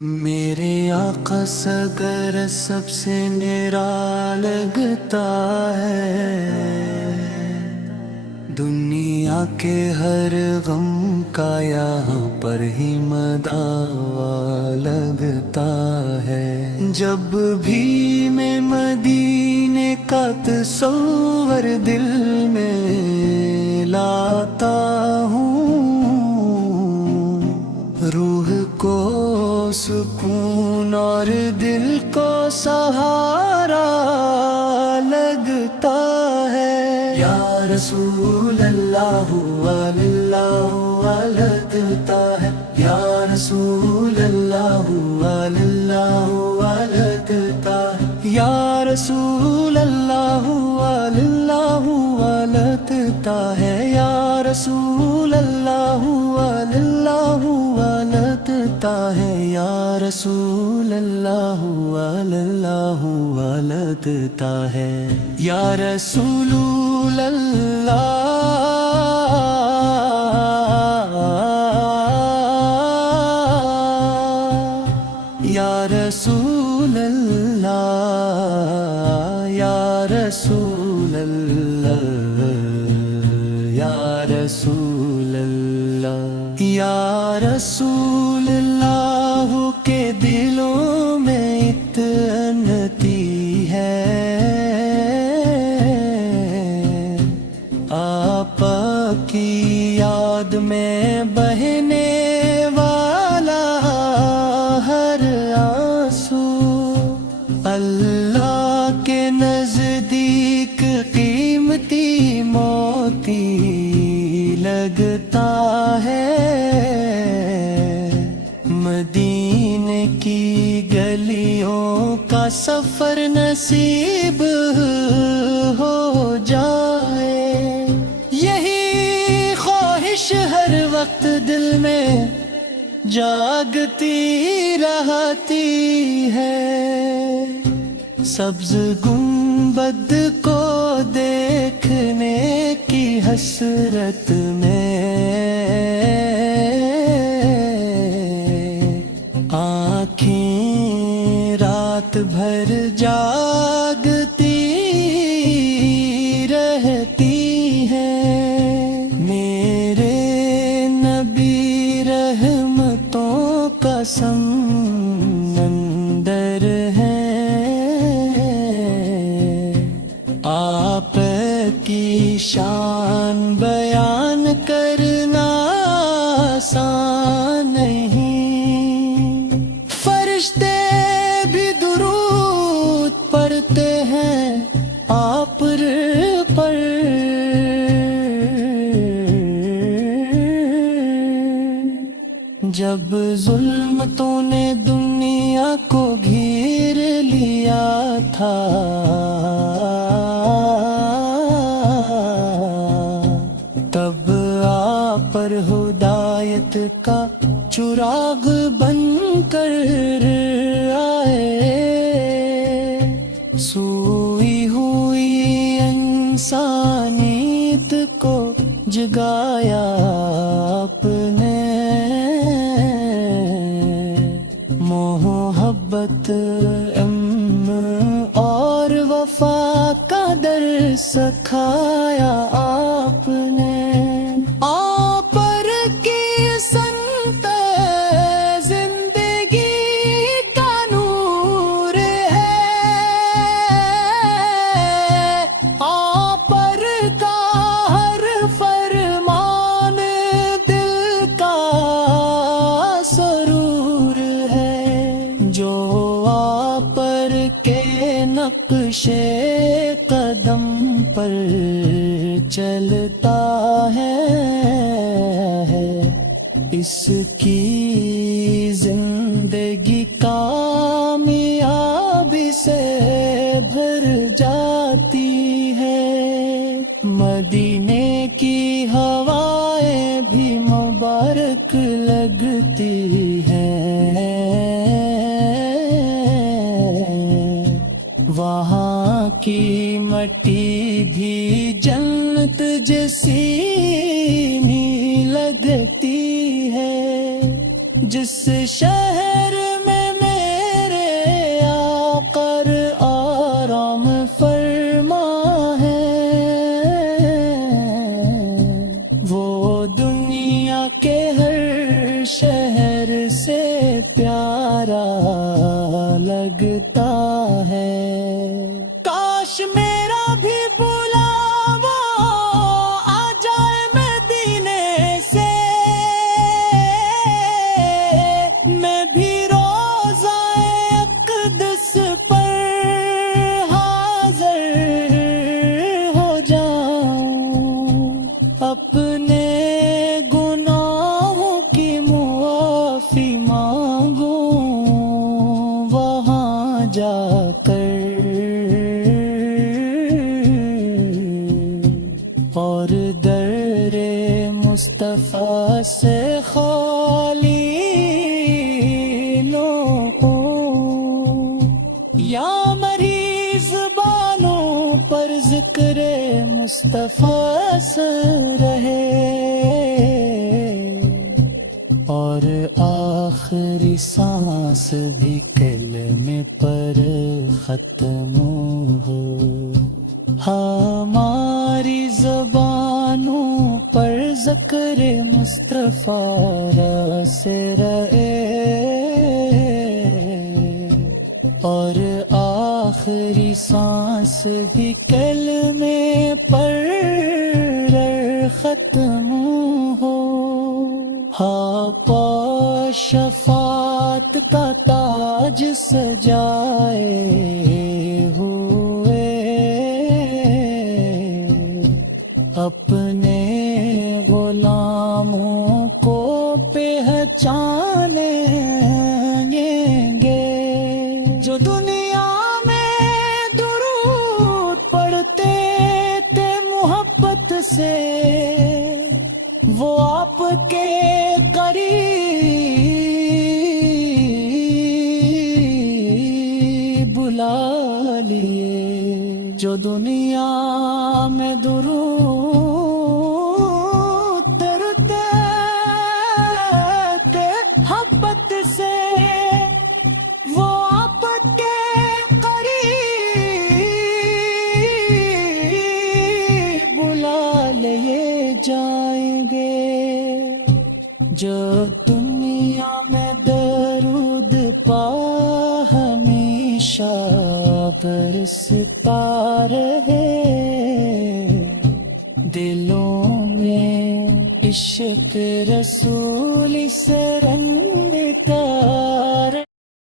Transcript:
میرے آقا سگر سب سے نرا لگتا ہے، دنیا کے ہر غم کا یہاں پر ہی مداوا لگتا ہے۔ جب بھی میں مدینے کا تصور دل میں لاتا ہوں، روح کو سکون اور دل کو سہارا لگتا ہے۔ یا رسول اللہ اللہ لگتا ہے، یا رسول اللہ اللہ لگتا ہے، یا رسول اللہ اللہ لگتا ہے، یا رسول اللہ اللہ لگتا ہے، یا رسول اللہ اللہ لگتا ہے، یا رسول اللہ یا رسول اللہ یا رسول اللہ یا رسول اللہ یا رسول اللہ کے دلوں میں اتنتی ہے، آپ کی یاد میں بہنے والا ہر آنسو اللہ کے نزدیک قیمتی موتی لگتا ہے۔ مدینے کی گلیوں کا سفر نصیب ہو جائے، یہی خواہش ہر وقت دل میں جاگتی رہتی ہے۔ سبز گنبد کو دیکھنے کی حسرت میں آنکھیں رات بھر جاگتی رہتی ہیں۔ میرے نبی رحمتوں کا سمندر ہے، آپ کی شان بیان کرنا آسان نہیں۔ فرشتے بھی درود پڑھتے ہیں آپ پر، جب ظلمتوں نے دنیا کو گھیر لیا تھا، تب آپ پر ہدایت کا چراغ بن کر آئے، سوئی ہوئی انسانیت کو جگایا آپ نے، محبت اور وفا کا درس سکھایا آپ نے۔ آپ پر کی سنت زندگی کا نور ہے، آپ پر کا ہر فرمان دل کا سرور ہے، جو آپ پر کے نقش قدم پر چلتا ہے، اس کی زندگی کامیابی سے بھر جاتی ہے۔ مدینے کی ہوائیں بھی مبارک لگتی ہیں، وہاں کی مٹی بھی جنت جیسی لگتی ہے، جس شہر میں پیارا لگتا ہے. کاش میرا بھی بلاوا آ جائے مدینے سے، میں بھی روزہ اقدس پر حاضر ہو جاؤں، اپنے گناہوں کی معافی مانگوں وہاں جا کر، اور در مصطفیٰ سے خالی لوں. یا مریض بانوں پر ذکر مصطفیٰ سے رہے، اور آخری سانس بھی کلمے پر ختم ہو. ہماری زبانوں پر ذکر مصطفیٰ سے رہے، اور آخری سانس بھی کلمے پر ختم ہو. ہاں پا شفاعت کا تاج سجائے ہوئے، اپنے غلاموں کو پہچانیں گے. جو دنیا میں درود پڑھتے تھے محبت سے، وہ آپ کے قریب بلا لیے. جو دنیا میں درود پڑھتے تھے محبت سے، وہ آپ کے قریب بلا لیے جائیں گے. جو دنیا میں درود پا ہمیشہ برستا رہے، دلوں میں عشق رسول سے رنگتا